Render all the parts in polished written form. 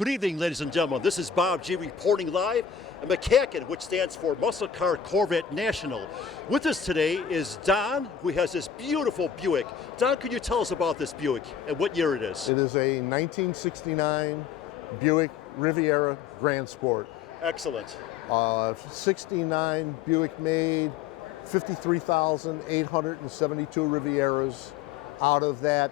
Good evening, ladies and gentlemen. This is Bob G reporting live at MCACN, which stands for Muscle Car Corvette National. With us today is Don, who has this beautiful Buick. Don, could you tell us about this Buick and what year it is? It is a 1969 Buick Riviera Grand Sport. Excellent. 69 Buick made 53,872 Rivieras. Out of that,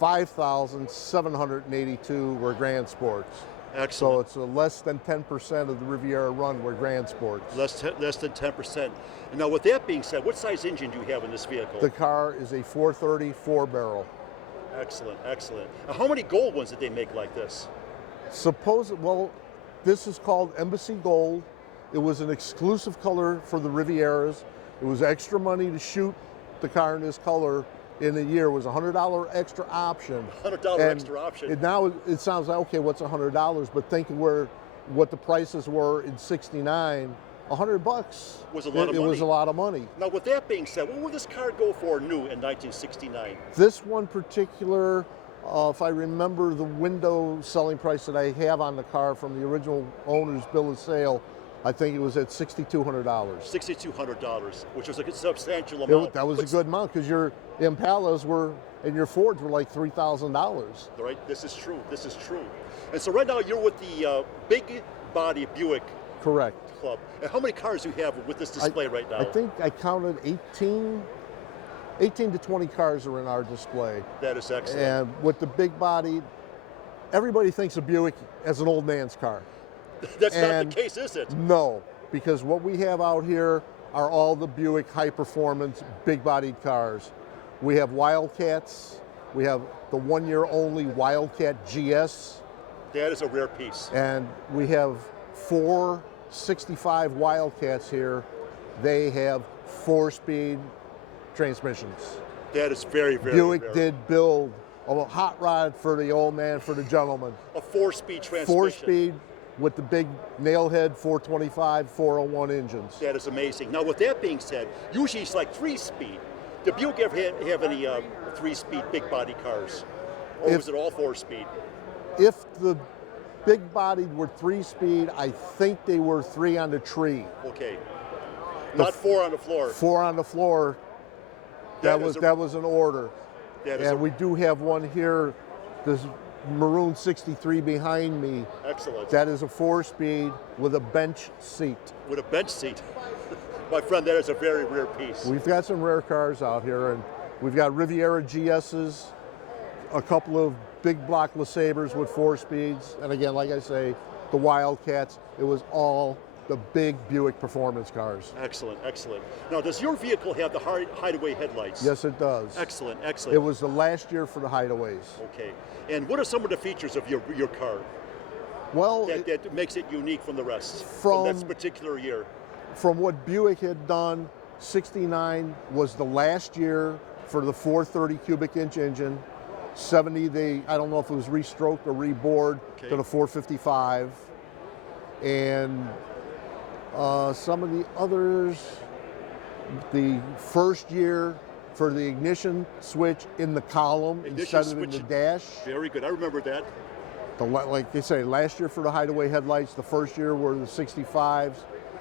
5,782 were Grand Sports. Excellent. So it's less than 10% of the Riviera run were Grand Sports. Less than 10%. And now, with that being said, what size engine do you have in this vehicle? The car is a 430 4-barrel. Excellent, excellent. Now, how many gold ones did they make like this? Well, this is called Embassy Gold. It was an exclusive color for the Rivieras. It was extra money to shoot the car in this color in a year. It was a $100 extra option. $100 extra option. Now it sounds like, okay, what's $100? But think of what the prices were in '69. $100 was a lot of money. It was a lot of money. Now, with that being said, what would this car go for new in 1969? This one particular, if I remember the window selling price that I have on the car from the original owner's bill of sale, I think it was at $6,200. $6,200, which was a substantial amount. That was a good amount, because your Impalas and your Fords were like $3,000. Right, this is true, this is true. And so right now you're with the Big Body Buick Correct. Club. And how many cars do you have with this display right now? I think I counted 18 to 20 cars are in our display. That is excellent. And with the Big Body, everybody thinks of Buick as an old man's car. That's not the case, is it? No, because what we have out here are all the Buick high-performance, big-bodied cars. We have Wildcats. We have the one-year-only Wildcat GS. That is a rare piece. And we have 4 65 Wildcats here. They have 4-speed transmissions. That is very, very Buick rare. did build a hot rod for the old man, for the gentleman. A 4-speed transmission. 4-speed with the big nailhead 425, 401 engines. That is amazing. Now, with that being said, usually it's like 3-speed. Did Buick ever have any 3-speed big body cars? Or was it all 4-speed? If the big bodied were 3-speed, I think they were 3 on the tree. Okay. Not 4 on the floor. 4 on the floor. That was an order. And we do have one here, this maroon 63 behind me. Excellent. That is a 4-speed with a bench seat. With a bench seat. My friend, that is a very rare piece. We've got some rare cars out here, and we've got Riviera GS's, a couple of big block LeSabres with 4 speeds, and again, like I say, the Wildcats. It was all the big Buick performance cars. Excellent, excellent. Now, does your vehicle have the hideaway headlights? Yes, it does. Excellent, excellent. It was the last year for the hideaways. Okay. And what are some of the features of your car? Well, that makes it unique from the rest from that particular year? From what Buick had done, '69 was the last year for the 430 cubic inch engine. '70, I don't know if it was restroked or rebored to the 455. And some of the others, the first year for the ignition switch in the column instead of in the dash. Very good, I remember that. Like they say, last year for the hideaway headlights, the first year were the 65s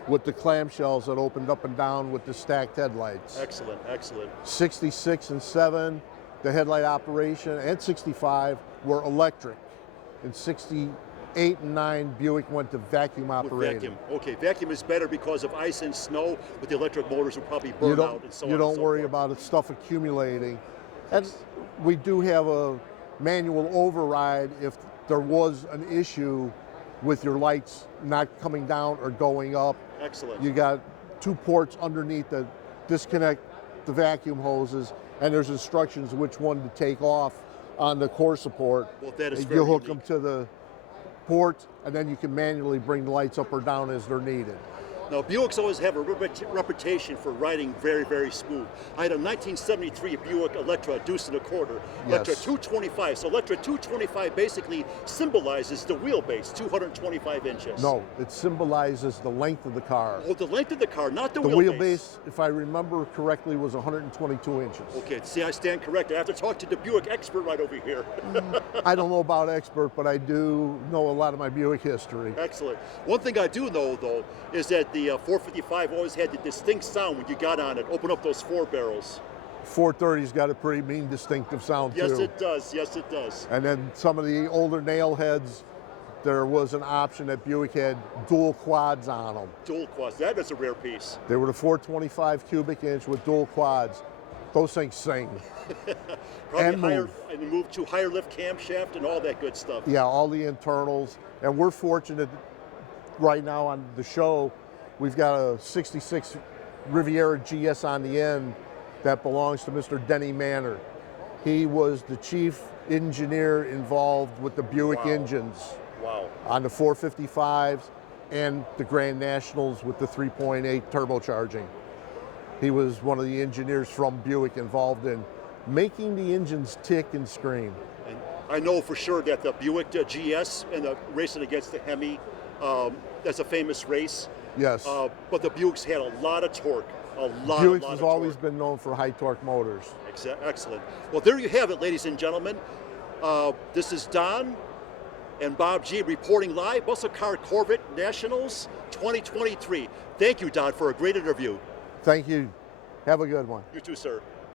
with the clamshells that opened up and down with the stacked headlights. Excellent, excellent. 66 and 7, the headlight operation, and 65 were electric. In 68 and 9, Buick went to vacuum operated. Vacuum. Okay, vacuum is better because of ice and snow, but the electric motors will probably burn out and so on. You don't and so worry forth. about it, stuff accumulating. And we do have a manual override if there was an issue with your lights not coming down or going up. Excellent. You got 2 ports underneath that disconnect the vacuum hoses, and there's instructions which one to take off on the core support. Well, that is and very you hook unique. them to the port, and then you can manually bring the lights up or down as they're needed. Now, Buicks always have a reputation for riding very, very smooth. I had a 1973 Buick Electra deuce and a quarter, Electra 225. So Electra 225 basically symbolizes the wheelbase, 225 inches. No, it symbolizes the length of the car. Oh, the length of the car, not the The wheelbase. wheelbase, if I remember correctly, was 122 inches. Okay, see, I stand corrected. I have to talk to the Buick expert right over here. I don't know about expert, but I do know a lot of my Buick history. Excellent. One thing I do know, though, is that the 455 always had the distinct sound when you got on it. Open up those 4 barrels. 430's got a pretty mean, distinctive sound, Yes, too. it does. Yes, it does. And then some of the older nail heads, there was an option that Buick had dual quads on them. Dual quads. That is a rare piece. They were the 425 cubic inch with dual quads. Those things sing. Probably And higher, move. and move to higher lift camshaft and all that good stuff. Yeah, all the internals. And we're fortunate right now on the show, we've got a 66 Riviera GS on the end that belongs to Mr. Denny Manor. He was the chief engineer involved with the Buick engines Wow. on the 455s and the Grand Nationals with the 3.8 turbocharging. He was one of the engineers from Buick involved in making the engines tick and scream. And I know for sure that the Buick GS and the racing against the Hemi, that's a famous race. Yes. But the Buicks had a lot of torque. Buick has always been known for high torque motors. Excellent. Well, there you have it, ladies and gentlemen. This is Don and Bob G reporting live, Muscle Car Corvette Nationals 2023. Thank you, Don, for a great interview. Thank you. Have a good one. You too, sir.